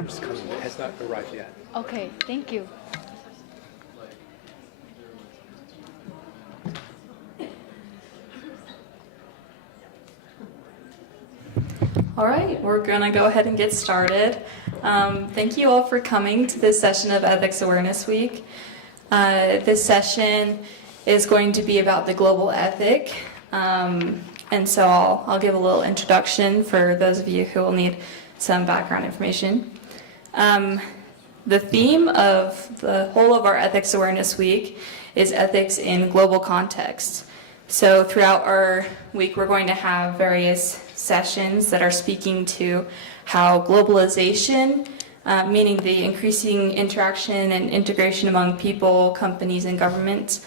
It's coming. It has not arrived yet. Okay, thank you. All right, we're going to go ahead and get started. Thank you all for coming to this session of Ethics Awareness Week. This session is going to be about the global ethic, and so I'll give a little introduction for those of you who will need some background information. The theme of the whole of our Ethics Awareness Week is ethics in global context. So throughout our week, we're going to have various sessions that are speaking to how globalization, meaning the increasing interaction and integration among people, companies, and governments,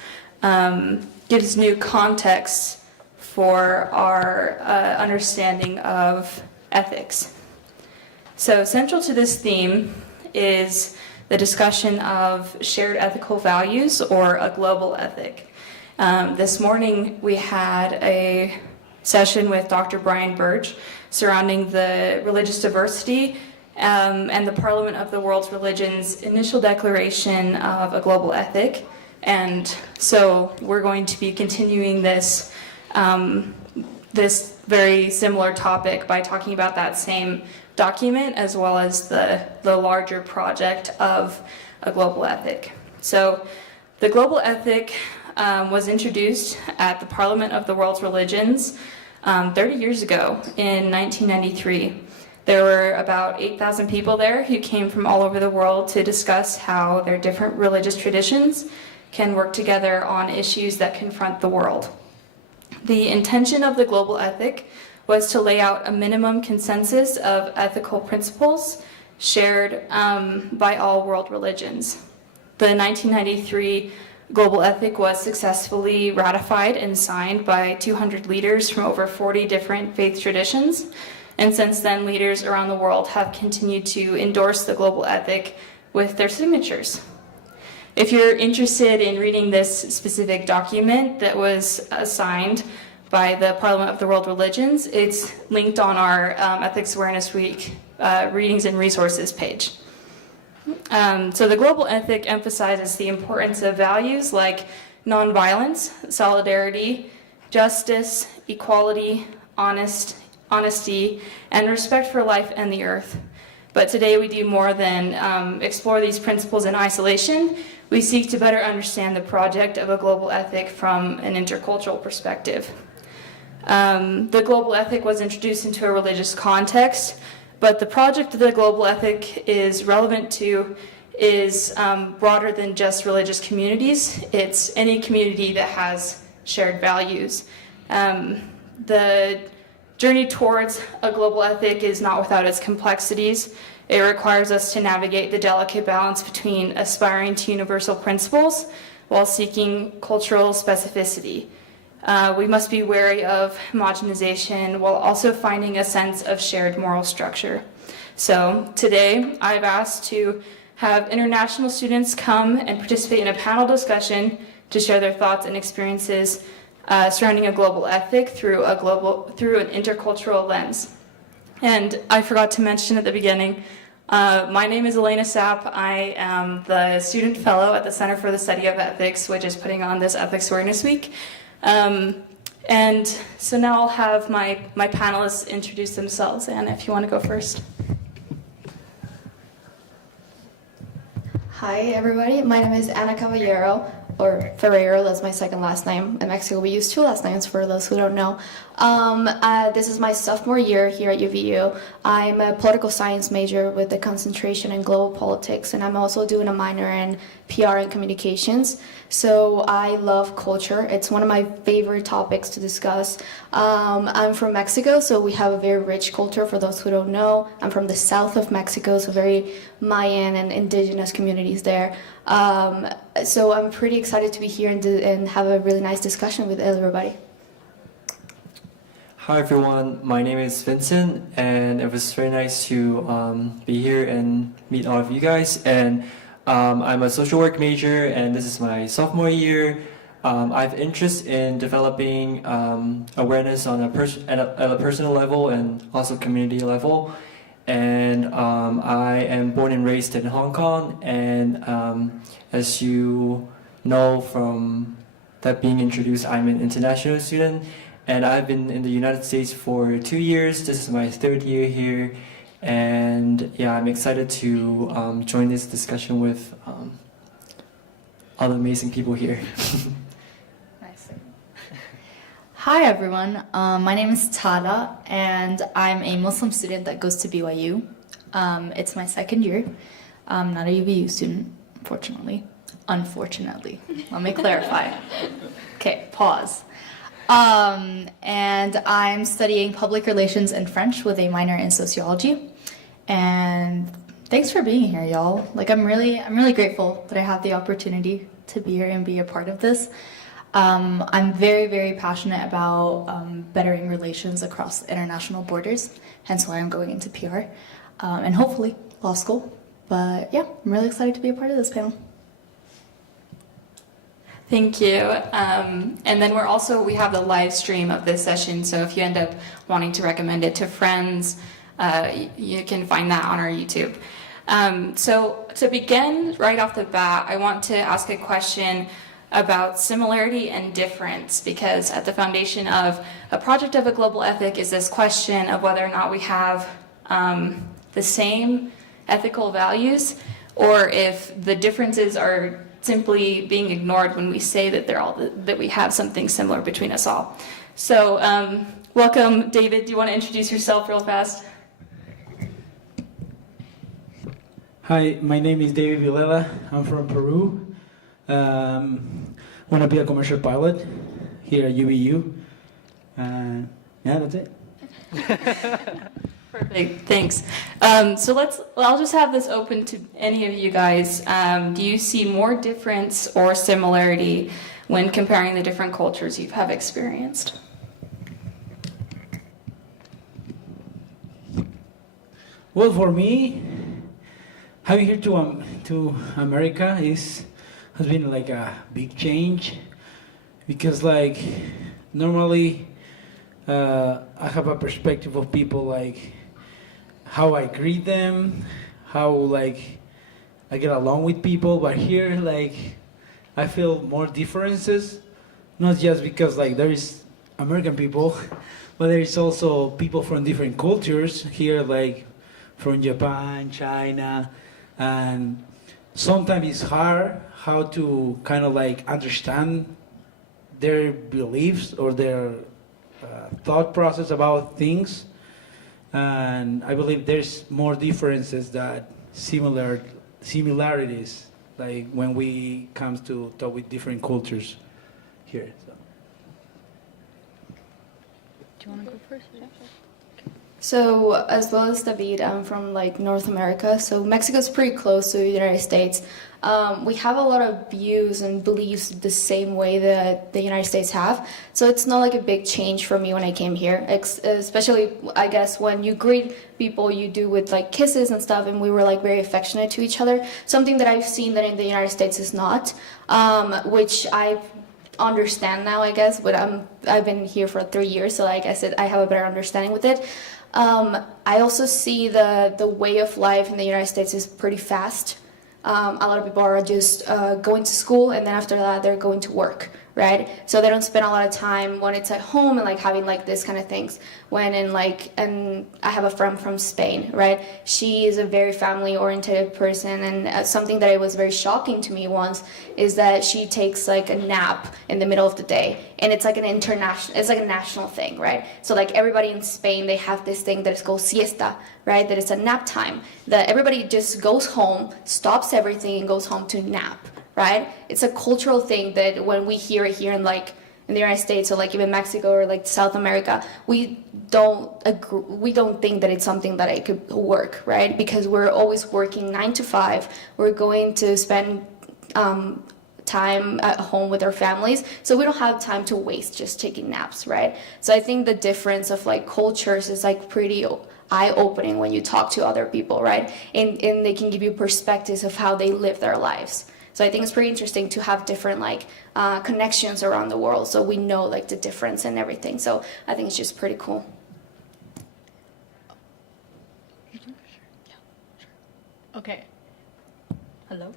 gives new context for our understanding of ethics. So central to this theme is the discussion of shared ethical values, or a global ethic. This morning we had a session with Dr. Brian Birch surrounding the religious diversity and the Parliament of the World's Religions' initial declaration of a global ethic. And so we're going to be continuing this very similar topic by talking about that same document as well as the larger project of a global ethic. So the global ethic was introduced at the Parliament of the World's Religions 30 years ago in 1993. There were about 8,000 people there who came from all over the world to discuss how their different religious traditions can work together on issues that confront the world. The intention of the global ethic was to lay out a minimum consensus of ethical principles shared by all world religions. The 1993 global ethic was successfully ratified and signed by 200 leaders from over 40 different faith traditions. And since then, leaders around the world have continued to endorse the global ethic with their signatures. If you're interested in reading this specific document that was signed by the Parliament of the World Religions, it's linked on our Ethics Awareness Week Readings and Resources page. So the global ethic emphasizes the importance of values like nonviolence, solidarity, justice, equality, honesty, and respect for life and the earth. But today we do more than explore these principles in isolation. We seek to better understand the project of a global ethic from an intercultural perspective. The global ethic was introduced into a religious context, but the project that the global ethic is relevant to is broader than just religious communities. It's any community that has shared values. The journey towards a global ethic is not without its complexities. It requires us to navigate the delicate balance between aspiring to universal principles while seeking cultural specificity. We must be wary of homogenization while also finding a sense of shared moral structure. So today I've asked to have international students come and participate in a panel discussion to share their thoughts and experiences surrounding a global ethic through an intercultural lens. And I forgot to mention at the beginning, my name is Alaina Sapp. I am the student fellow at the Center for the Study of Ethics, which is putting on this Ethics Awareness Week. And so now I'll have my panelists introduce themselves. Anna, if you want to go first. Hi, everybody. My name is Ana Caballero, or Ferreiro. That's my second last name. In Mexico, we use two last names for those who don't know. This is my sophomore year here at UVU. I'm a political science major with a concentration in global politics, and I'm also doing a minor in PR and communications. So I love culture. It's one of my favorite topics to discuss. I'm from Mexico, so we have a very rich culture for those who don't know. I'm from the south of Mexico, so very Mayan and indigenous communities there. So I'm pretty excited to be here and have a really nice discussion with everybody. Hi everyone, my name is Vincent, and it was very nice to be here and meet all of you guys. And I'm a social work major, and this is my sophomore year. I have interest in developing awareness on at a personal level and also community level. and I am born and raised in Hong Kong. And as you know from that being introduced, I'm an international student, and I've been in the United States for 2 years. This is my 3rd year here, and yeah, I'm excited to join this discussion with all the amazing people here. Nice. Hi everyone, my name is Tada, and I'm a Muslim student that goes to BYU. It's my 2nd year. I'm not a UVU student, unfortunately. Unfortunately, let me clarify. Okay, pause. And I'm studying public relations and French with a minor in sociology. And thanks for being here, y'all. Like, I'm really grateful that I have the opportunity to be here and be a part of this. I'm very passionate about bettering relations across international borders, hence why I'm going into PR, and hopefully law school. But yeah, I'm really excited to be a part of this panel. Thank you. And then we have the live stream of this session, so if you end up wanting to recommend it to friends, you can find that on our YouTube. So to begin right off the bat, I want to ask a question about similarity and difference, because at the foundation of a project of a global ethic is this question of whether or not we have the same ethical values, or if the differences are simply being ignored when we say that that we have something similar between us all. So welcome, David. Do you want to introduce yourself real fast? Hi, my name is David Vilela. I'm from Peru. Want to be a commercial pilot here at UVU. Yeah, that's it. Perfect, thanks. So I'll just have this open to any of you guys. Do you see more difference or similarity when comparing the different cultures you have experienced? Well, for me, having here to America has been like a big change, because like normally I have a perspective of people, like how I greet them, how like I get along with people, but here like I feel more differences, not just because like there is American people, but there is also people from different cultures here, like from Japan, China, and sometimes it's hard how to kind of like understand their beliefs or their thought process about things. And I believe there's more differences than similarities, like when we comes to talk with different cultures here. So. Do you want to go first? So, as well as David, I'm from like North America. So Mexico's pretty close to the United States. We have a lot of views and beliefs the same way that the United States have. So it's not like a big change for me when I came here. Especially, I guess, when you greet people, you do with like kisses and stuff, and we were like very affectionate to each other. Something that I've seen that in the United States is not, which I understand now, I guess. But I've been here for 3 years, so I guess I have a better understanding with it. I also see the way of life in the United States is pretty fast. A lot of people are just going to school, and then after that they're going to work, right? So they don't spend a lot of time when it's at home and like having like this kind of things. And I have a friend from Spain, right? She is a very family-oriented person, and something that it was very shocking to me once is that she takes like a nap in the middle of the day, and it's like it's like a national thing, right? So like everybody in Spain, they have this thing that is called siesta, right? That it's a nap time, that everybody just goes home, stops everything, and goes home to nap, right? It's a cultural thing that when we hear it here in the United States, or like even Mexico or like South America, we don't think that it's something that it could work, right? Because we're always working 9 to 5. We're going to spend time at home with our families, so we don't have time to waste just taking naps, right? So I think the difference of like cultures is like pretty eye-opening when you talk to other people, right? And they can give you perspectives of how they live their lives. So I think it's pretty interesting to have different like connections around the world, so we know like the difference and everything. So I think it's just pretty cool. Okay. Hello?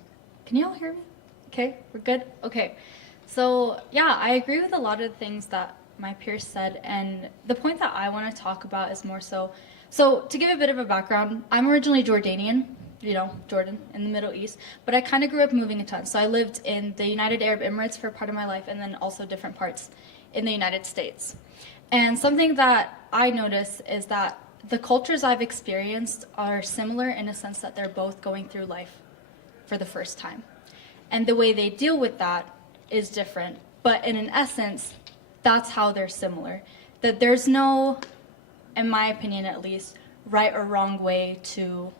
Can you all hear me? Okay, we're good? Okay. So, yeah, I agree with a lot of the things that my peers said, and the point that I want to talk about is more so to give a bit of a background, I'm originally Jordanian, you know, Jordan, in the Middle East, but I kind of grew up moving a ton. So I lived in the United Arab Emirates for part of my life, and then also different parts in the United States. And something that I notice is that the cultures I've experienced are similar in a sense that they're both going through life for the first time. And the way they deal with that is different, but in an essence, that's how they're similar. That there's no, in my opinion at least, right or wrong way to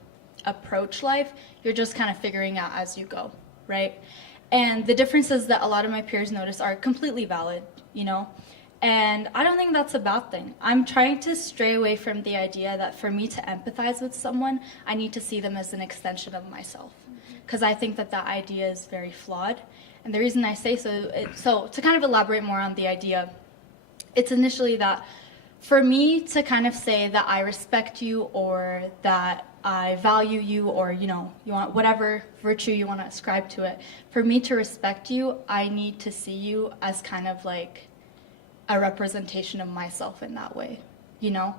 approach life. You're just kind of figuring out as you go, right? And the differences that a lot of my peers notice are completely valid, you know? And I don't think that's a bad thing. I'm trying to stray away from the idea that for me to empathize with someone, I need to see them as an extension of myself. Because I think that that idea is very flawed. And the reason I say so to kind of elaborate more on the idea, it's initially that for me to kind of say that I respect you or that I value you or, you know, you want whatever virtue you want to ascribe to it, for me to respect you, I need to see you as kind of like a representation of myself in that way, you know?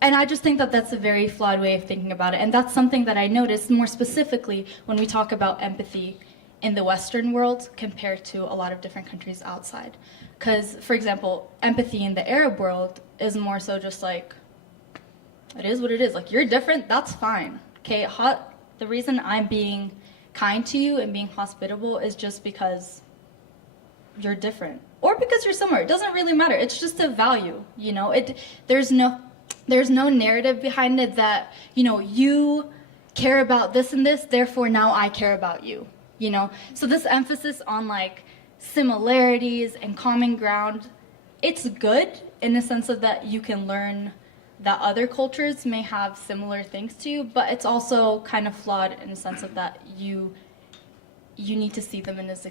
And I just think that that's a very flawed way of thinking about it. And that's something that I noticed more specifically when we talk about empathy in the Western world compared to a lot of different countries outside. Because, for example, empathy in the Arab world is more so just like, it is what it is. Like, you're different, that's fine. Okay, the reason I'm being kind to you and being hospitable is just because you're different. Or because you're somewhere. It doesn't really matter. It's just a value, you know? There's no narrative behind it that, you know, you care about this and this, therefore now I care about you, you know? So this emphasis on like similarities and common ground, it's good in the sense of that you can learn that other cultures may have similar things to you, but it's also kind of flawed in the sense of that you need to see them as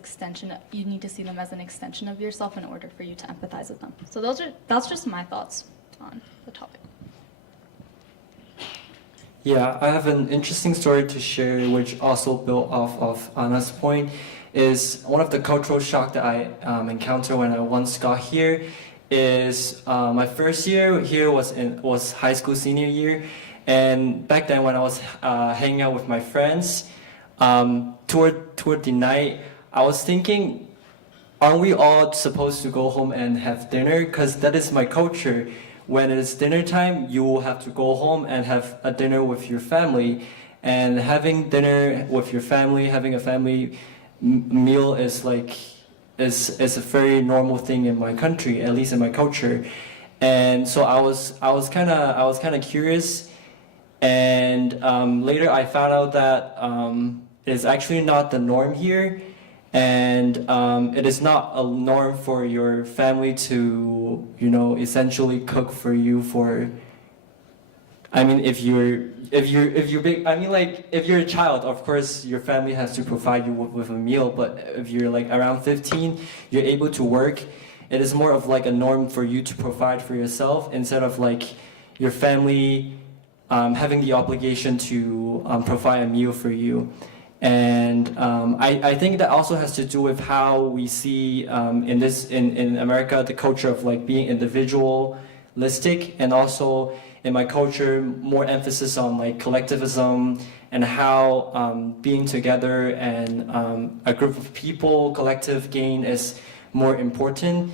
you need to see them as an extension of yourself in order for you to empathize with them. So that's just my thoughts on the topic. Yeah, I have an interesting story to share, which also built off of Anna's point. Is one of the cultural shock that I encountered when I once got here. Is my first year here was high school senior year, and back then when I was hanging out with my friends, toward the night, I was thinking, aren't we all supposed to go home and have dinner? Because that is my culture. When it's dinner time, you will have to go home and have a dinner with your family. And having dinner with your family, having a family meal is a very normal thing in my country, at least in my culture. And so I was kind of curious. And later I found out that it is actually not the norm here. And it is not a norm for your family to, you know, essentially cook for you for. I mean, if you're big, I mean, like if you're a child, of course your family has to provide you with a meal. But if you're like around 15, you're able to work. It is more of like a norm for you to provide for yourself instead of like your family having the obligation to provide a meal for you. And I think that also has to do with how we see in America the culture of like being individualistic, and also in my culture more emphasis on like collectivism and how being together and a group of people, collective gain is more important.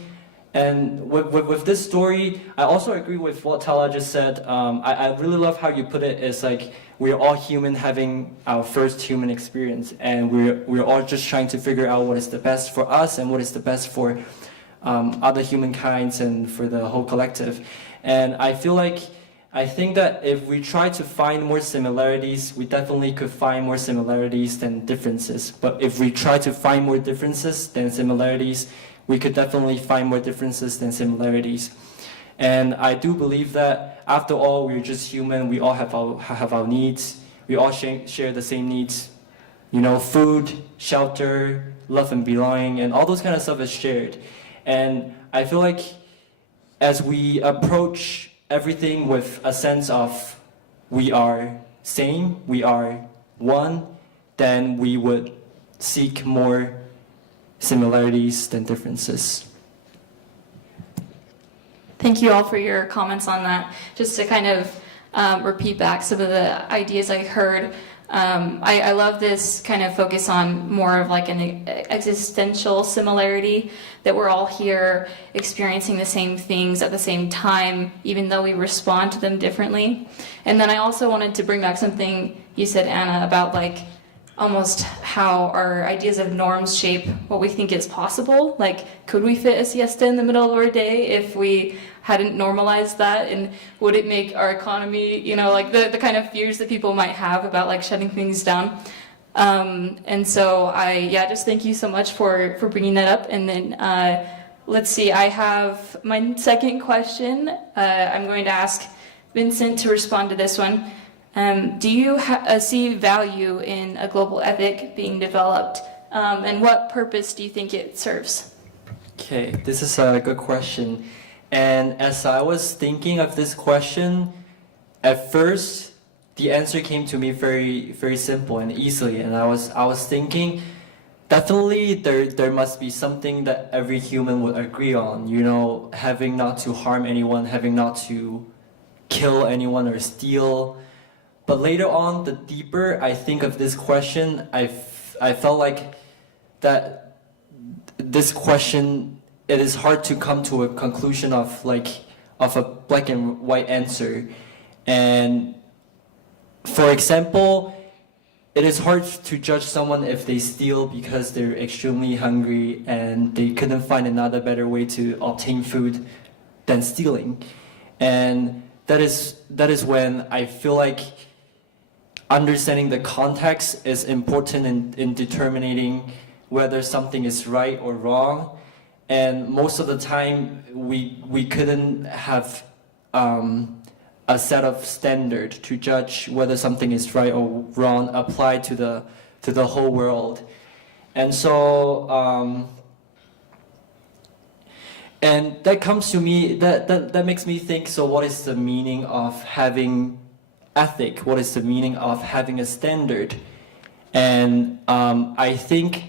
And with this story, I also agree with what Tala just said. I really love how you put it. It's like we're all human having our first human experience, and we're all just trying to figure out what is the best for us and what is the best for other humankinds and for the whole collective. And I think that if we try to find more similarities, we definitely could find more similarities than differences. But if we try to find more differences than similarities, we could definitely find more differences than similarities. And I do believe that after all, we're just human. We all have our needs. We all share the same needs. You know, food, shelter, love and belonging, and all those kind of stuff is shared. And I feel like as we approach everything with a sense of we are same, we are one, then we would seek more similarities than differences. Thank you all for your comments on that. Just to kind of repeat back some of the ideas I heard. I love this kind of focus on more of like an existential similarity, that we're all here experiencing the same things at the same time, even though we respond to them differently. And then I also wanted to bring back something you said, Anna, about like almost how our ideas of norms shape what we think is possible. Like, could we fit a siesta in the middle of our day if we hadn't normalized that? And would it make our economy, you know, like the kind of fears that people might have about like shutting things down. And so just thank you so much for bringing that up. And then let's see, I have my second question. I'm going to ask Vincent to respond to this one. Do you see value in a global ethic being developed? And what purpose do you think it serves? Okay, this is a good question. And as I was thinking of this question, at first, the answer came to me very, very simple and easily. And I was thinking, definitely there must be something that every human would agree on. You know, having not to harm anyone, having not to kill anyone or steal. But later on, the deeper I think of this question, I felt like that this question, it is hard to come to a conclusion of a black and white answer. And for example, it is hard to judge someone if they steal because they're extremely hungry and they couldn't find another better way to obtain food than stealing. And that is when I feel like understanding the context is important in determining whether something is right or wrong. And most of the time, we couldn't have a set of standard to judge whether something is right or wrong applied to the whole world. And so, and that comes to me, that makes me think, so what is the meaning of having ethic? What is the meaning of having a standard? And I think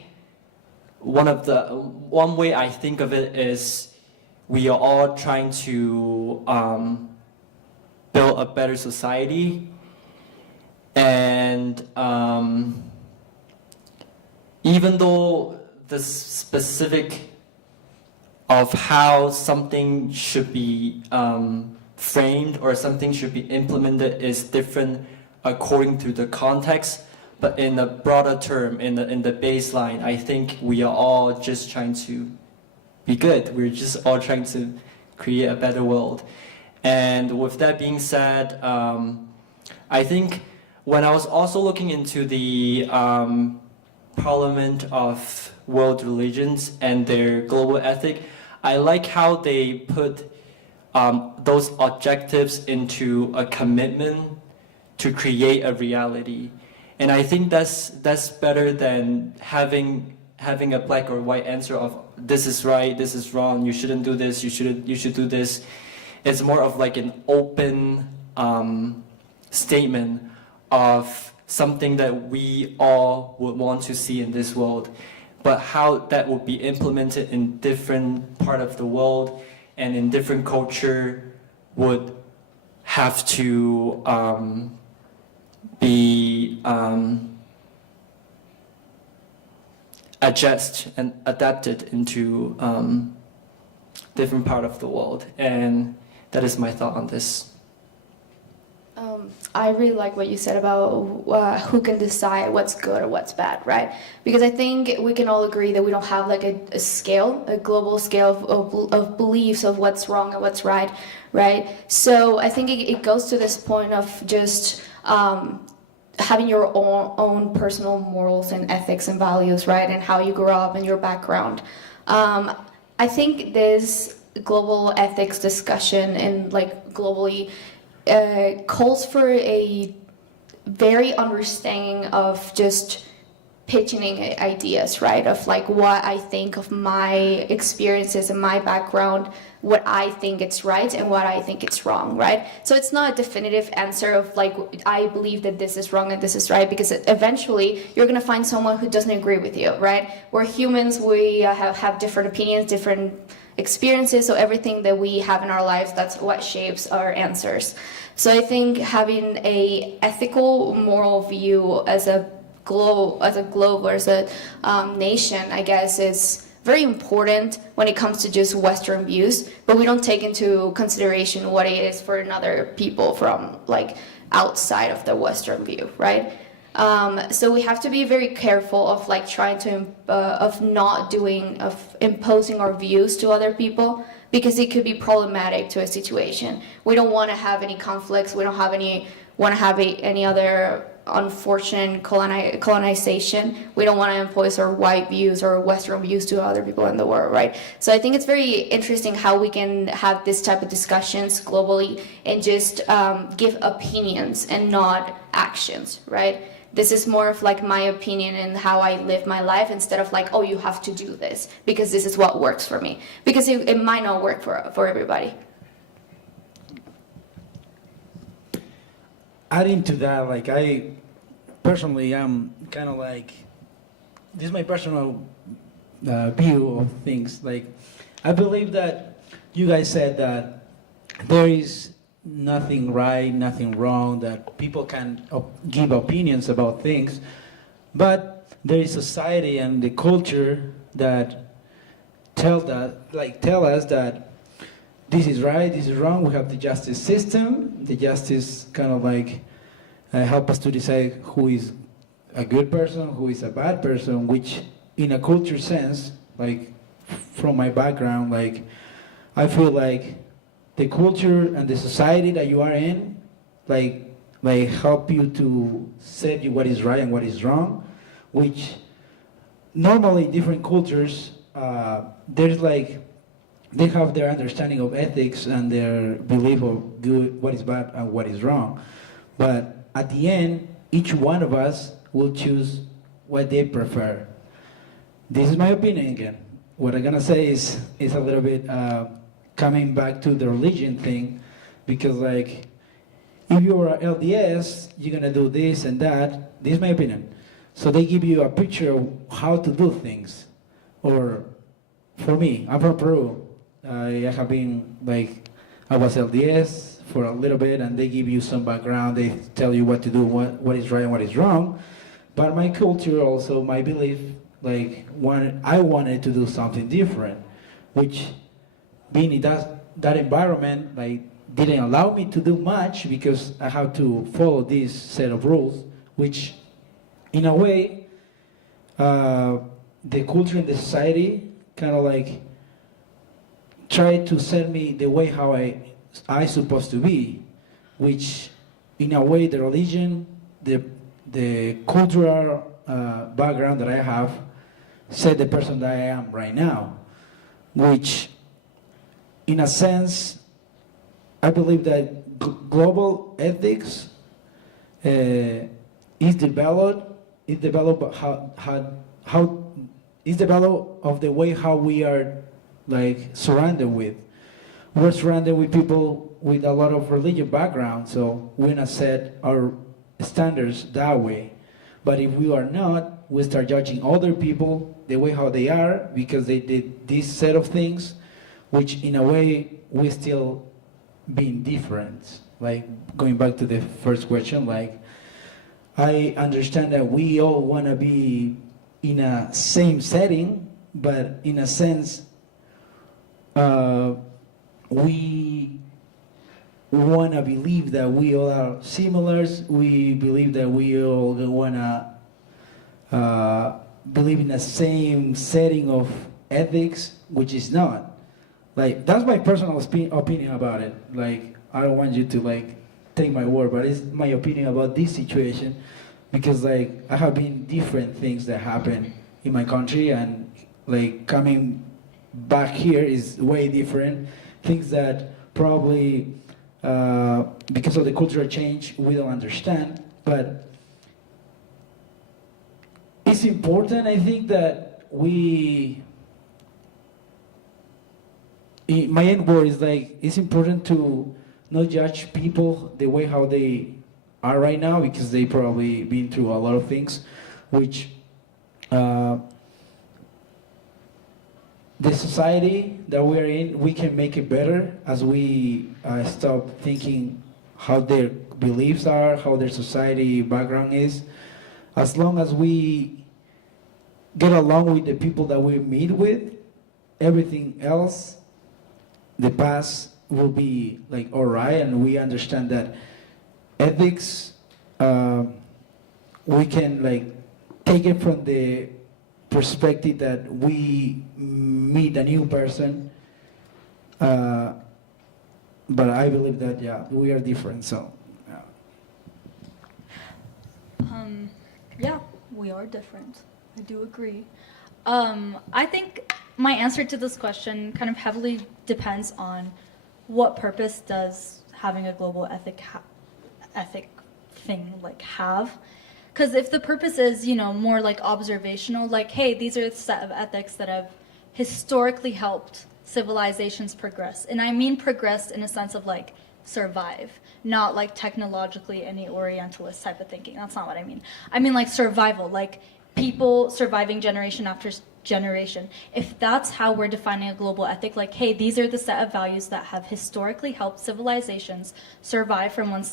one way I think of it is we are all trying to build a better society, and even though the specific of how something should be framed or something should be implemented is different according to the context, but in a broader term, in the baseline, I think we are all just trying to be good. We're just all trying to create a better world. And with that being said, I think when I was also looking into the Parliament of World Religions and their global ethic, I like how they put those objectives into a commitment to create a reality. And I think that's better than having a black or white answer of this is right, this is wrong, you shouldn't do this, you should do this. It's more of like an open statement of something that we all would want to see in this world, but how that would be implemented in different part of the world and in different culture would have to be adjusted and adapted into different part of the world. And that is my thought on this. I really like what you said about who can decide what's good or what's bad, right? Because I think we can all agree that we don't have like a scale, a global scale of beliefs of what's wrong and what's right, right? So I think it goes to this point of just having your own personal morals and ethics and values, right? And how you grew up and your background. I think this global ethics discussion and like globally calls for a very understanding of just pitching ideas, right? Of like what I think of my experiences and my background, what I think it's right and what I think it's wrong, right? So it's not a definitive answer of like, I believe that this is wrong and this is right, because eventually you're gonna find someone who doesn't agree with you, right? We're humans, we have different opinions, different experiences, so everything that we have in our lives, that's what shapes our answers. So I think having a ethical, moral view as a globe or as a nation, I guess, is very important when it comes to just Western views, but we don't take into consideration what it is for another people from like outside of the Western view, right? So we have to be very careful of like trying to of imposing our views to other people, because it could be problematic to a situation. We don't want to have any conflicts. We don't want to have any other unfortunate colonization. We don't want to impose our white views or Western views to other people in the world, right? So I think it's very interesting how we can have this type of discussions globally and just give opinions and not actions, right? This is more of like my opinion and how I live my life, instead of like, oh, you have to do this because this is what works for me, because it might not work for everybody. Adding to that, like I personally am kind of like, this is my personal view of things. Like, I believe that you guys said that there is nothing right, nothing wrong, that people can give opinions about things, but there is society and the culture that tell us that this is right, this is wrong. We have the justice system. The justice kind of like help us to decide who is a good person, who is a bad person, which in a culture sense, like from my background, like I feel like the culture and the society that you are in, like help you to set you what is right and what is wrong, which normally different cultures, there's like, they have their understanding of ethics and their belief of good, what is bad and what is wrong. But at the end, each one of us will choose what they prefer. This is my opinion again. What I'm gonna say is a little bit coming back to the religion thing, because like, if you are LDS, you're gonna do this and that. This is my opinion. So they give you a picture of how to do things. Or for me, I'm from Peru. I have been like, I was LDS for a little bit, and they give you some background. They tell you what to do, what is right and what is wrong. But my culture also, my belief, like I wanted to do something different, which being in that environment, like didn't allow me to do much, because I have to follow this set of rules, which in a way, the culture and the society kind of like try to set me the way how I supposed to be, which in a way the religion, the cultural background that I have set the person that I am right now, which in a sense, I believe that global ethics is developed of the way how we are like surrounded with. We're surrounded with people with a lot of religious background, so we're gonna set our standards that way. But if we are not, we start judging other people the way how they are because they did this set of things, which in a way we still being different. Like going back to the first question, like I understand that we all want to be in a same setting, but in a sense, we want to believe that we all are similar. We believe that we all want to believe in the same setting of ethics, which is not. Like, that's my personal opinion about it. Like, I don't want you to like take my word, but it's my opinion about this situation, because like I have been different things that happen in my country, and like coming back here is way different. Things that probably because of the cultural change we don't understand, but it's it's important. I think that my end word is like, it's important to not judge people the way how they are right now, because they probably been through a lot of things, which the society that we're in, we can make it better as we stop thinking how their beliefs are, how their society background is. As long as we get along with the people that we meet with, everything else, the past will be like all right, and we understand that ethics, we can like take it from the perspective that we meet a new person, but I believe that we are different. So Yeah, we are different. I do agree. I think my answer to this question kind of heavily depends on what purpose does having a global ethic thing like have. Because if the purpose is, more like observational, like, hey, these are the set of ethics that have historically helped civilizations progress. And I mean progress in a sense of like survive, not like technologically any Orientalist type of thinking. That's not what I mean. I mean like survival, like people surviving generation after generation. If that's how we're defining a global ethic, like, hey, these are the set of values that have historically helped civilizations survive from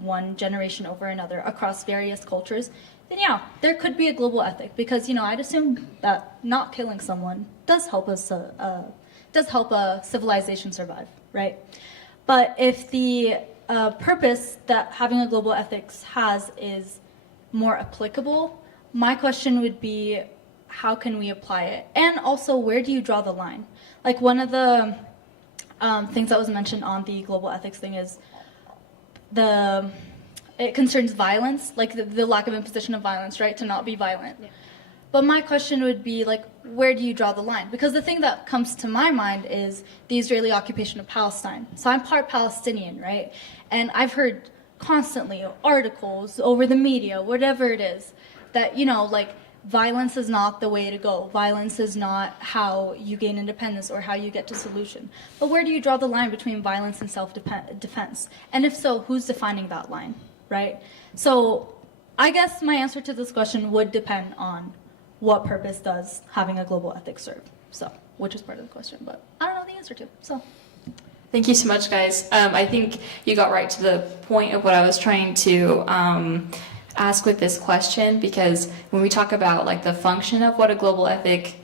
one generation over another across various cultures, then yeah, there could be a global ethic, because I'd assume that not killing someone does help a civilization survive, right? But if the purpose that having a global ethics has is more applicable, my question would be, how can we apply it? And also, where do you draw the line? Like one of the things that was mentioned on the global ethics thing is it concerns violence, like the lack of imposition of violence, right? To not be violent. Yeah. But my question would be, like, where do you draw the line? Because the thing that comes to my mind is the Israeli occupation of Palestine. So I'm part Palestinian, right? And I've heard constantly articles over the media, whatever it is, that, like, violence is not the way to go. Violence is not how you gain independence or how you get to solution. But where do you draw the line between violence and self-defense? And if so, who's defining that line, right? So I guess my answer to this question would depend on what purpose does having a global ethics serve? So, which is part of the question, but I don't know the answer to. So, thank you so much, guys. I think you got right to the point of what I was trying to ask with this question, because when we talk about like the function of what a global ethic,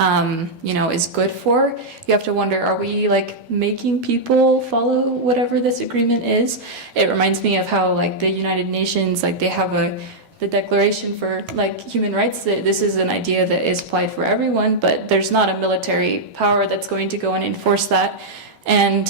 is good for, you have to wonder: are we like making people follow whatever this agreement is? It reminds me of how like the United Nations, like they have the Declaration for like Human Rights. This is an idea that is applied for everyone, but there's not a military power that's going to go and enforce that. And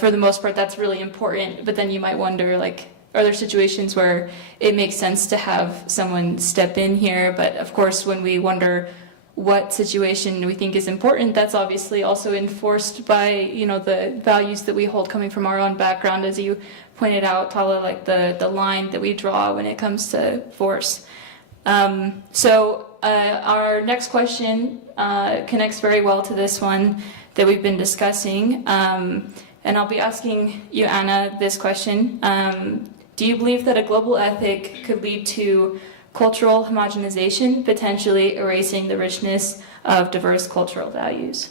for the most part, that's really important. But then you might wonder, like, are there situations where it makes sense to have someone step in here? But of course, when we wonder what situation we think is important, that's obviously also enforced by, the values that we hold coming from our own background, as you pointed out, Tala, like the line that we draw when it comes to force. So our next question connects very well to this one that we've been discussing. And I'll be asking you, Anna, this question. Do you believe that a global ethic could lead to cultural homogenization, potentially erasing the richness of diverse cultural values?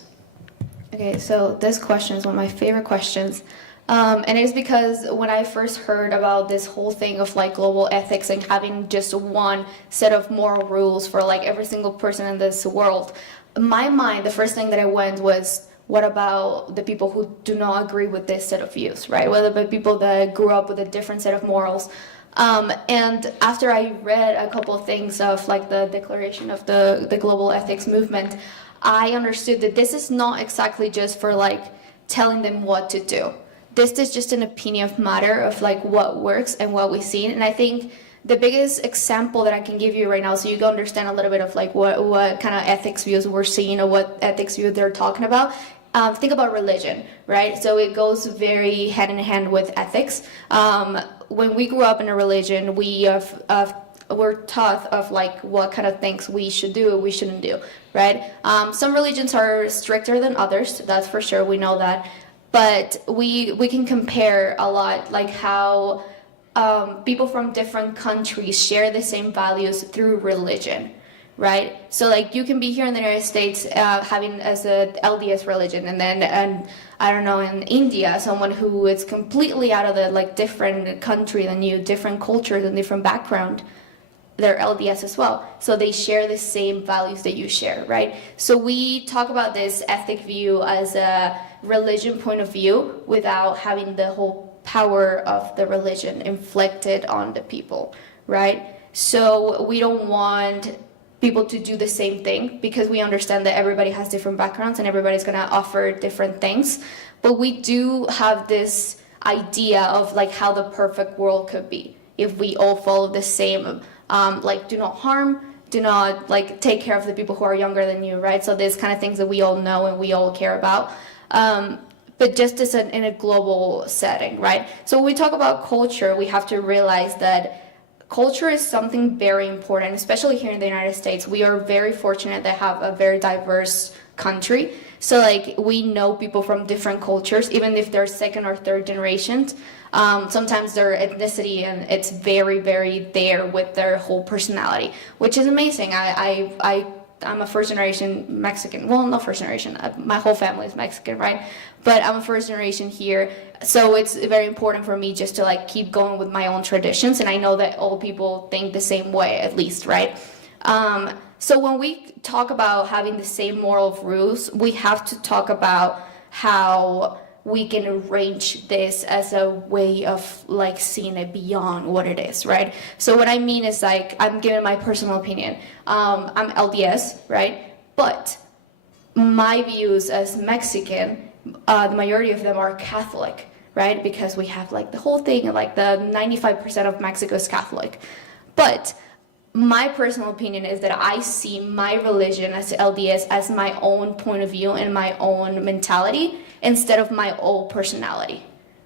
Okay, so this question is one of my favorite questions. And it is because when I first heard about this whole thing of like global ethics and having just one set of moral rules for like every single person in this world, in my mind, the first thing that I went was, what about the people who do not agree with this set of views, right? What about people that grew up with a different set of morals? And after I read a couple of things of like the declaration of the global ethics movement, I understood that this is not exactly just for like telling them what to do. This is just an opinion of matter of like what works and what we've seen. And I think the biggest example that I can give you right now, so you can understand a little bit of like what kind of ethics views we're seeing or what ethics view they're talking about. Think about religion, right? So it goes very hand in hand with ethics. When we grew up in a religion, we we're taught of like what kind of things we should do, we shouldn't do, right? Some religions are stricter than others, that's for sure, we know that. But we can compare a lot, like how people from different countries share the same values through religion, right? So like you can be here in the United States having as a LDS religion, and then I don't know, in India, someone who is completely out of the like different country than you, different cultures and different background, they're LDS as well. So they share the same values that you share, right? So we talk about this ethic view as a religion point of view without having the whole power of the religion inflicted on the people, right? So we don't want people to do the same thing because we understand that everybody has different backgrounds and everybody's going to offer different things. But we do have this idea of like how the perfect world could be if we all follow the same, like do not harm, do not like take care of the people who are younger than you, right? So there's kind of things that we all know and we all care about. But just as in a global setting, right? So when we talk about culture, we have to realize that culture is something very important, especially here in the United States. We are very fortunate to have a very diverse country. So like we know people from different cultures, even if they're second or third generations. Sometimes their ethnicity and it's very, very there with their whole personality, which is amazing. I'm a first generation Mexican. Well, not first generation. My whole family is Mexican, right? But I'm a first generation here. So it's very important for me just to like keep going with my own traditions. And I know that all people think the same way, at least, right? So when we talk about having the same moral rules, we have to talk about how we can arrange this as a way of like seeing it beyond what it is, right? So what I mean is like, I'm giving my personal opinion. I'm LDS, right? But my views as Mexican, the majority of them are Catholic, right? Because we have like the whole thing, like the 95% of Mexico is Catholic. But my personal opinion is that I see my religion as LDS as my own point of view and my own mentality instead of my own personality,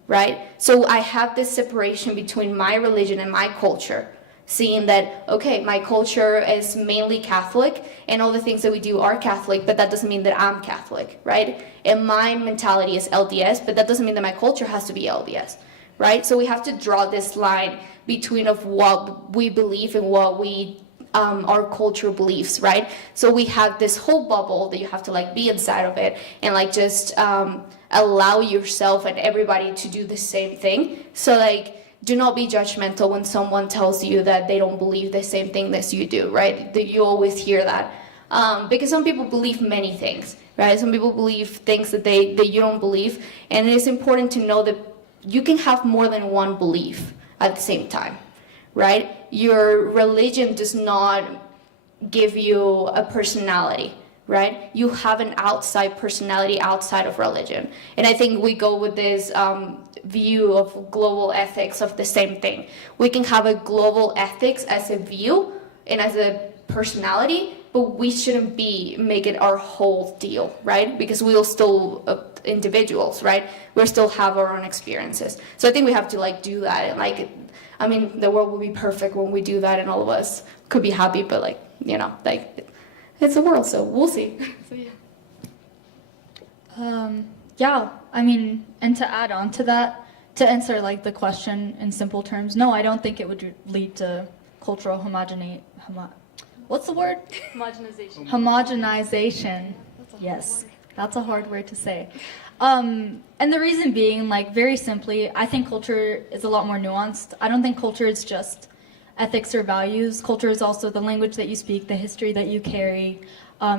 right? So I have this separation between my religion and my culture, seeing that, okay, my culture is mainly Catholic and all the things that we do are Catholic, but that doesn't mean that I'm Catholic, right? And my mentality is LDS, but that doesn't mean that my culture has to be LDS, right? So we have to draw this line between of what we believe and what we our culture beliefs, right? So we have this whole bubble that you have to like be inside of it and like just allow yourself and everybody to do the same thing. So like do not be judgmental when someone tells you that they don't believe the same thing as you do, right? That you always hear that. Because some people believe many things, right? Some people believe things that you don't believe, and it is important to know that you can have more than one belief at the same time, right? Your religion does not give you a personality, right? You have an outside personality outside of religion. And I think we go with this view of global ethics of the same thing. We can have a global ethics as a view and as a personality, but we shouldn't make it our whole deal, right? Because we'll still individuals, right? We still have our own experiences. So I think we have to like do that and like, I mean, the world will be perfect when we do that and all of us could be happy, but like, you know, like it's a world, so we'll see. So yeah. Yeah, I mean, and to add on to that, to answer like the question in simple terms, no, I don't think it would lead to cultural what's the word? Homogenization. Homogenization. Yes, that's a hard word to say. And the reason being, like, very simply, I think culture is a lot more nuanced. I don't think culture is just ethics or values. Culture is also the language that you speak, the history that you carry,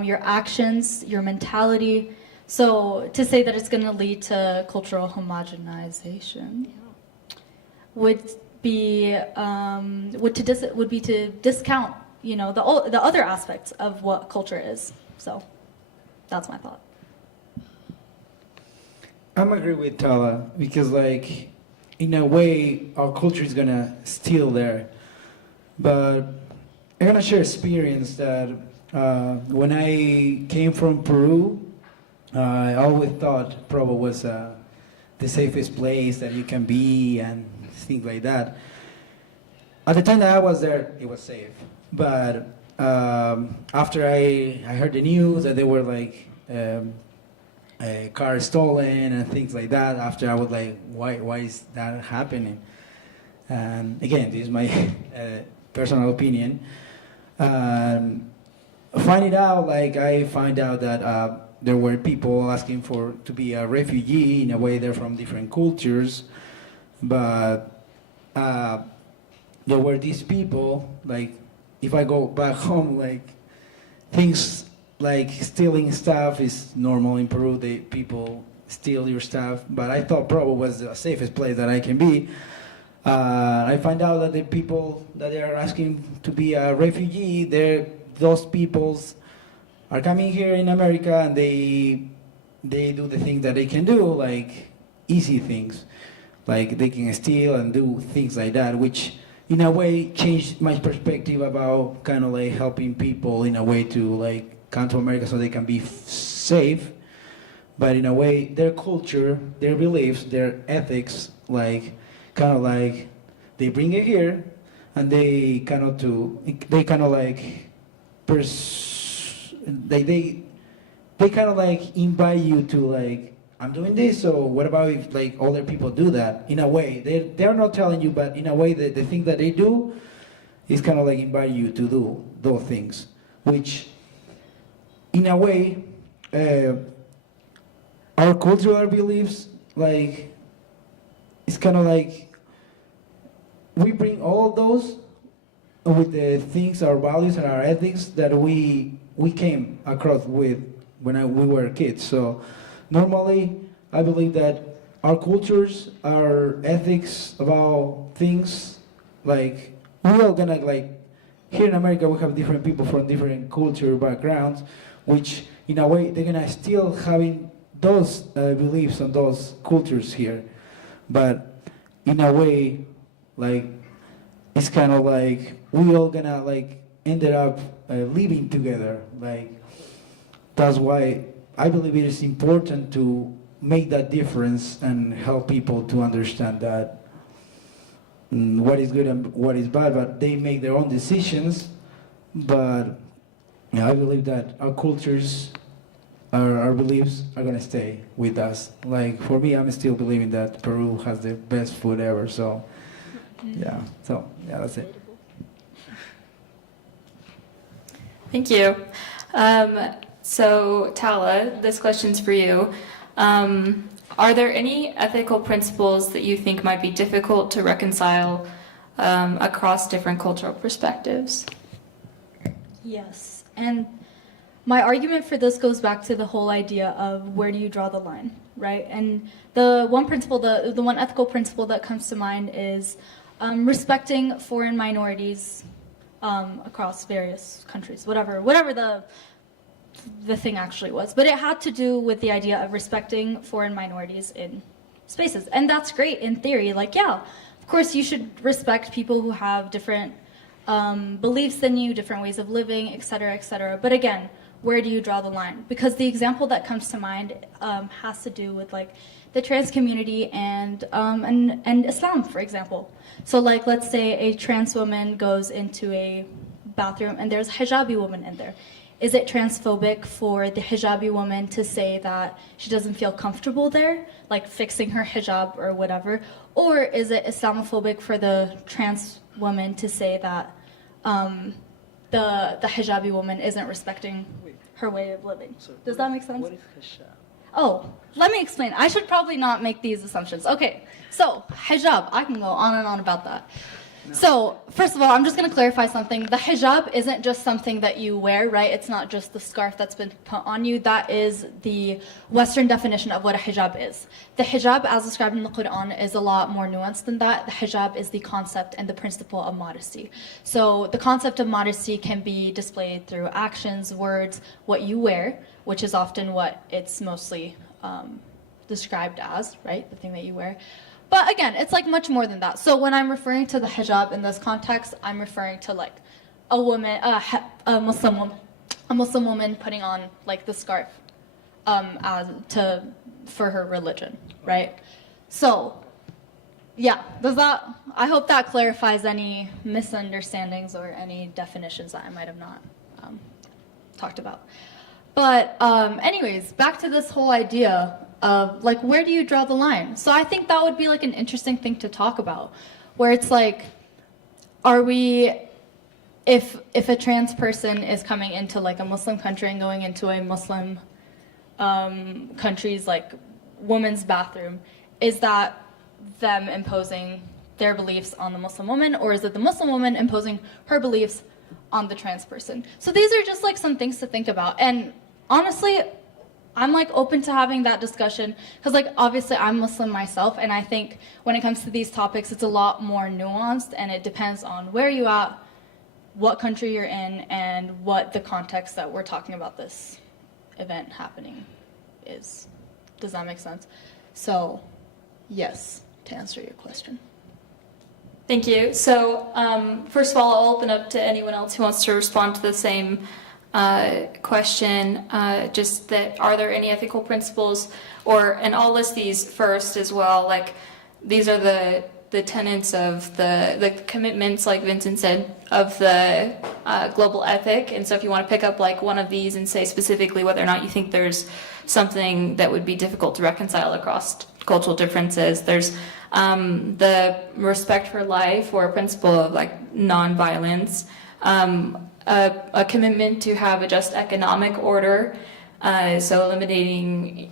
your actions, your mentality. So to say that it's going to lead to cultural homogenization would be to discount, you know, the other aspects of what culture is. So that's my thought. I'm agree with Tala because, like, in a way, our culture is gonna still there. But I'm gonna share experience that when I came from Peru, I always thought Provo was the safest place that you can be and things like that. at the time that I was there, it was safe. But after I heard the news that there were like a car stolen and things like that, after I was like, why is that happening? And again, this is my personal opinion. Finding out, like I find out that there were people asking to be a refugee. In a way, they're from different cultures, but there were these people, like, if I go back home, like, things like stealing stuff is normal in Peru. People steal your stuff, but I thought Provo was the safest place that I can be. I find out that the people that they are asking to be a refugee, those peoples are coming here in America, and they do the things that they can do, like easy things, like they can steal and do things like that, which in a way changed my perspective about kind of like helping people in a way to like come to America so they can be safe. But in a way, their culture, their beliefs, their ethics, like kind of like they bring it here, and they kind of like they kind of like invite you to like, I'm doing this, so what about if like other people do that? In a way, they're not telling you, but in a way, the thing that they do is kind of like invite you to do those things, which in a way, our cultural beliefs, like, it's kind of like we bring all those with the things, our values and our ethics that we came across with when we were kids. So normally, I believe that our cultures, our ethics about things, like, we're all gonna, like, here in America, we have different people from different culture backgrounds, which in a way, they're gonna still having those beliefs and those cultures here. But in a way, like, it's kind of like we all gonna like ended up living together. Like, that's why I believe it is important to make that difference and help people to understand that what is good and what is bad, but they make their own decisions. But I believe that our cultures, our beliefs are gonna stay with us. Like, for me, I'm still believing that Peru has the best food ever. So yeah, that's it. Thank you. So Tala, this question's for you. Are there any ethical principles that you think might be difficult to reconcile across different cultural perspectives? Yes, and my argument for this goes back to the whole idea of where do you draw the line, right? And the one principle, the one ethical principle that comes to mind is respecting foreign minorities across various countries, whatever the thing actually was. But it had to do with the idea of respecting foreign minorities in spaces. And that's great in theory. Like, yeah, of course you should respect people who have different beliefs than you, different ways of living, et cetera, et cetera. But again, where do you draw the line? Because the example that comes to mind has to do with like the trans community and Islam, for example. So like, let's say a trans woman goes into a bathroom and there's a hijabi woman in there. Is it transphobic for the hijabi woman to say that she doesn't feel comfortable there, like fixing her hijab or whatever? Or is it Islamophobic for the trans woman to say that the hijabi woman isn't respecting her way of living? Does that make sense? What is hijab? Oh, let me explain. I should probably not make these assumptions. Okay, so hijab, I can go on and on about that. So, first of all, I'm just going to clarify something. The hijab isn't just something that you wear, right? It's not just the scarf that's been put on you. That is the Western definition of what a hijab is. The hijab, as described in the Quran, is a lot more nuanced than that. The hijab is the concept and the principle of modesty. So, the concept of modesty can be displayed through actions, words, what you wear, which is often what it's mostly described as, right? The thing that you wear. But again, it's like much more than that. So when I'm referring to the hijab in this context, I'm referring to like a woman, a Muslim woman putting on like the scarf for her religion, right? So yeah, I hope that clarifies any misunderstandings or any definitions that I might have not talked about. But anyways, back to this whole idea of like, where do you draw the line? So I think that would be like an interesting thing to talk about, where it's like, if a trans person is coming into like a Muslim country and going into a Muslim country's like woman's bathroom, is that them imposing their beliefs on the Muslim woman, or is it the Muslim woman imposing her beliefs on the trans person? So these are just like some things to think about. And honestly, I'm like open to having that discussion because like obviously I'm Muslim myself, and I think when it comes to these topics, it's a lot more nuanced, and it depends on where you at, what country you're in, and what the context that we're talking about this event happening is. Does that make sense? So, yes, to answer your question. Thank you. So, first of all, I'll open up to anyone else who wants to respond to the same question. Just that, are there any ethical principles, and I'll list these first as well. Like, these are the tenets of the commitments, like Vincent said, of the global ethic. And so if you want to pick up like one of these and say specifically whether or not you think there's something that would be difficult to reconcile across cultural differences, there's the respect for life, or a principle of like nonviolence, a commitment to have a just economic order, so eliminating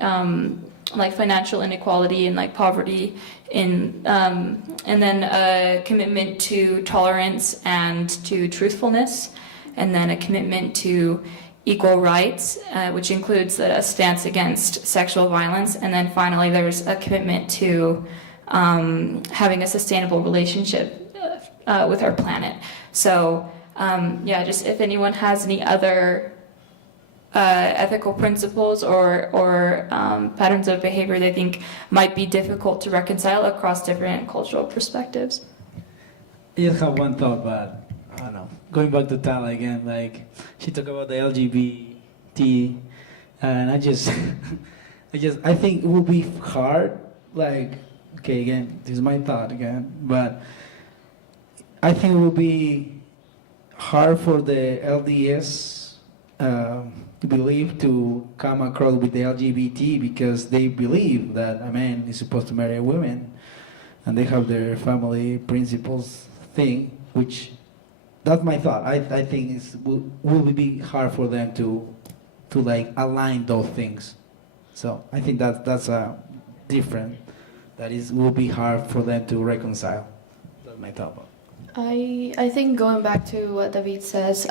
like financial inequality and like poverty, and then a commitment to tolerance and to truthfulness, and then a commitment to equal rights, which includes a stance against sexual violence, and then finally there's a commitment to having a sustainable relationship with our planet. So yeah, just if anyone has any other ethical principles or patterns of behavior they think might be difficult to reconcile across different cultural perspectives. I just have one thought, but I don't know. Going back to Tala again, like she talked about the LGBT, and I think it will be hard. Like, okay, again, this is my thought again, but I think it will be hard for the LDS believe to come across with the LGBT, because they believe that a man is supposed to marry a woman, and they have their family principles thing, which that's my thought. I think will be hard for them to like align those things. So I think that's a different. Will be hard for them to reconcile. That's my thought. I think going back to what David says,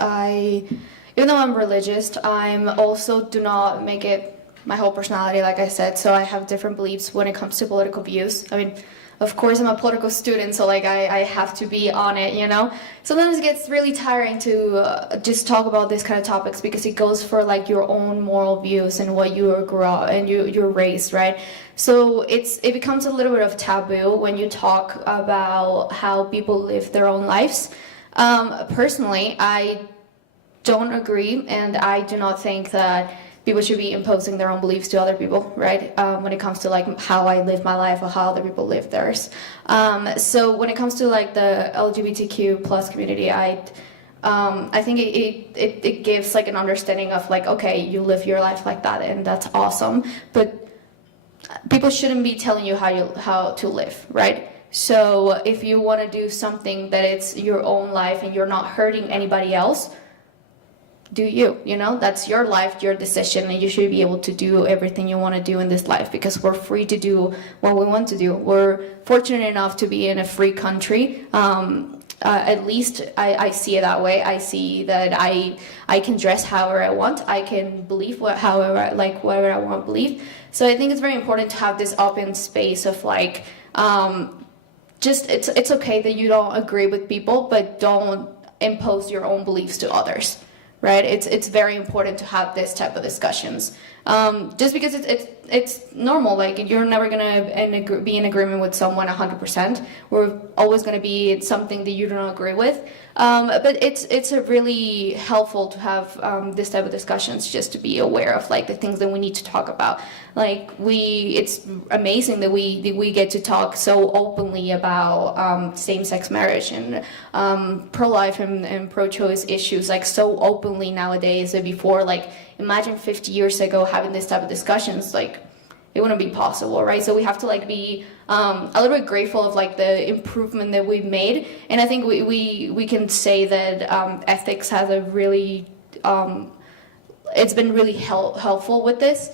even though I'm religious, I'm also do not make it my whole personality, like I said, so I have different beliefs when it comes to political views. I mean, of course I'm a political student, so like I have to be on it, you know? Sometimes it gets really tiring to just talk about this kind of topics, because it goes for like your own moral views and what you grew up and you're raised, right? So it becomes a little bit of taboo when you talk about how people live their own lives. Personally, I don't agree, and I do not think that people should be imposing their own beliefs to other people, right? When it comes to like how I live my life or how other people live theirs. So when it comes to like the LGBTQ plus community, I think it gives like an understanding of like, okay, you live your life like that, and that's awesome. But people shouldn't be telling you how to live, right? So if you want to do something that it's your own life and you're not hurting anybody else, do you know, that's your life, your decision, and you should be able to do everything you want to do in this life, because we're free to do what we want to do. We're fortunate enough to be in a free country. At least I see it that way. I see that I can dress however I want. I can believe whatever I want to believe. So I think it's very important to have this open space of like, just it's okay that you don't agree with people, but don't impose your own beliefs to others. Right? It's very important to have this type of discussions. just because it's normal. Like you're never gonna be in agreement with someone 100%. We're always gonna be something that you don't agree with. But it's a really helpful to have this type of discussions, just to be aware of like the things that we need to talk about. Like it's amazing that we get to talk so openly about same-sex marriage and pro-life and pro-choice issues, like so openly nowadays. That before, like imagine 50 years ago having this type of discussions, like it wouldn't be possible, right? So we have to like be a little bit grateful of like the improvement that we've made, and I think we can say that ethics has a really it's been really helpful with this.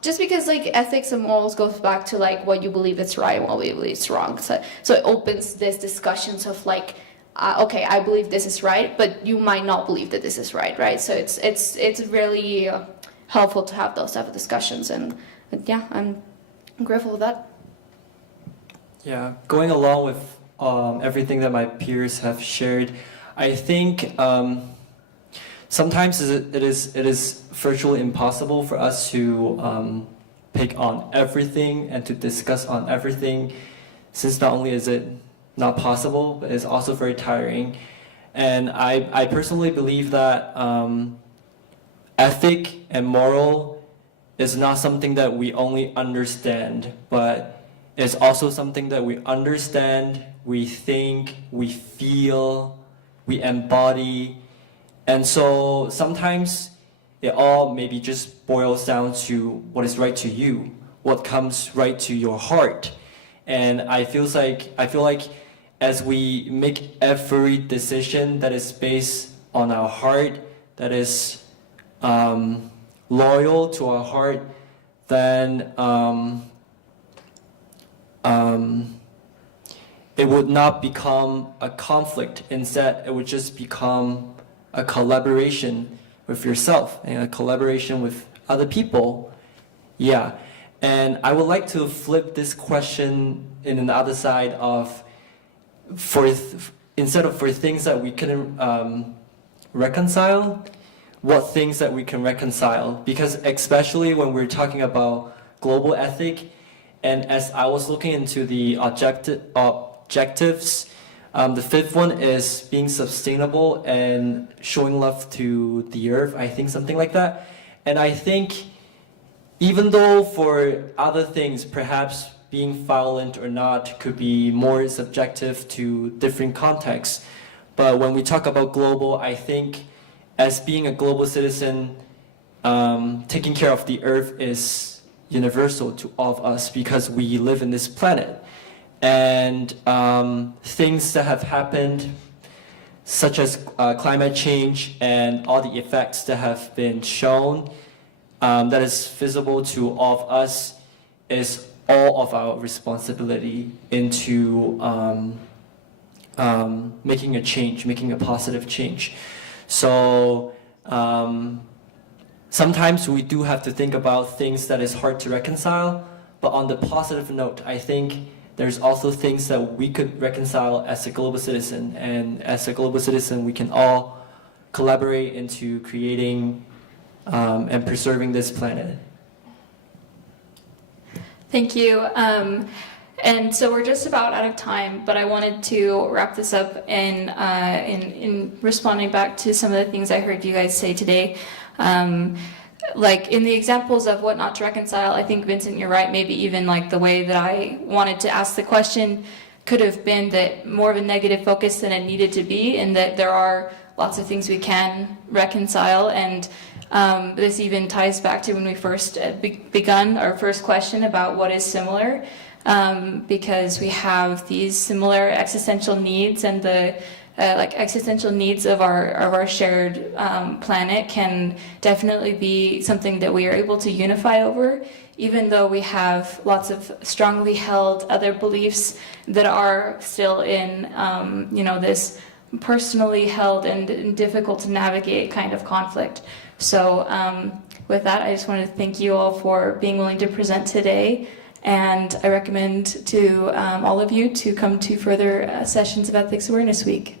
Just because like ethics and morals goes back to like what you believe is right and what we believe is wrong. So it opens this discussions of like, okay, I believe this is right, but you might not believe that this is right? So it's really helpful to have those type of discussions, and yeah, I'm grateful for that. Yeah, going along with everything that my peers have shared, I think sometimes it is virtually impossible for us to pick on everything and to discuss on everything, since not only is it not possible, but it's also very tiring. And I personally believe that ethic and moral is not something that we only understand, but it's also something that we understand, we think, we feel, we embody. And so sometimes it all maybe just boils down to what is right to you, what comes right to your heart. And I feel like as we make every decision that is based on our heart, that is loyal to our heart, then it would not become a conflict. Instead, it would just become a collaboration with yourself and a collaboration with other people. Yeah. And I would like to flip this question in another side of, instead of for things that we couldn't reconcile, what things that we can reconcile. Because especially when we're talking about global ethic, and as I was looking into the objectives, the fifth one is being sustainable and showing love to the earth, I think something like that. And I think even though for other things, perhaps being violent or not could be more subjective to different contexts, but when we talk about global, I think as being a global citizen, taking care of the earth is universal to all of us because we live in this planet. And things that have happened, such as climate change and all the effects that have been shown, that is visible to all of us, is all of our responsibility into making a change, making a positive change. So sometimes we do have to think about things that is hard to reconcile, but on the positive note, I think there's also things that we could reconcile as a global citizen, and as a global citizen we can all collaborate into creating and preserving this planet. Thank you. And so we're just about out of time, but I wanted to wrap this up in responding back to some of the things I heard you guys say today. Like in the examples of what not to reconcile, I think, Vincent, you're right. Maybe even like the way that I wanted to ask the question could have been that more of a negative focus than it needed to be, and that there are lots of things we can reconcile. And this even ties back to when we first begun our first question about what is similar. Because we have these similar existential needs, and the existential needs of our shared planet can definitely be something that we are able to unify over, even though we have lots of strongly held other beliefs that are still in this personally held and difficult to navigate kind of conflict. So with that, I just wanted to thank you all for being willing to present today. And I recommend to all of you to come to further sessions of Ethics Awareness Week.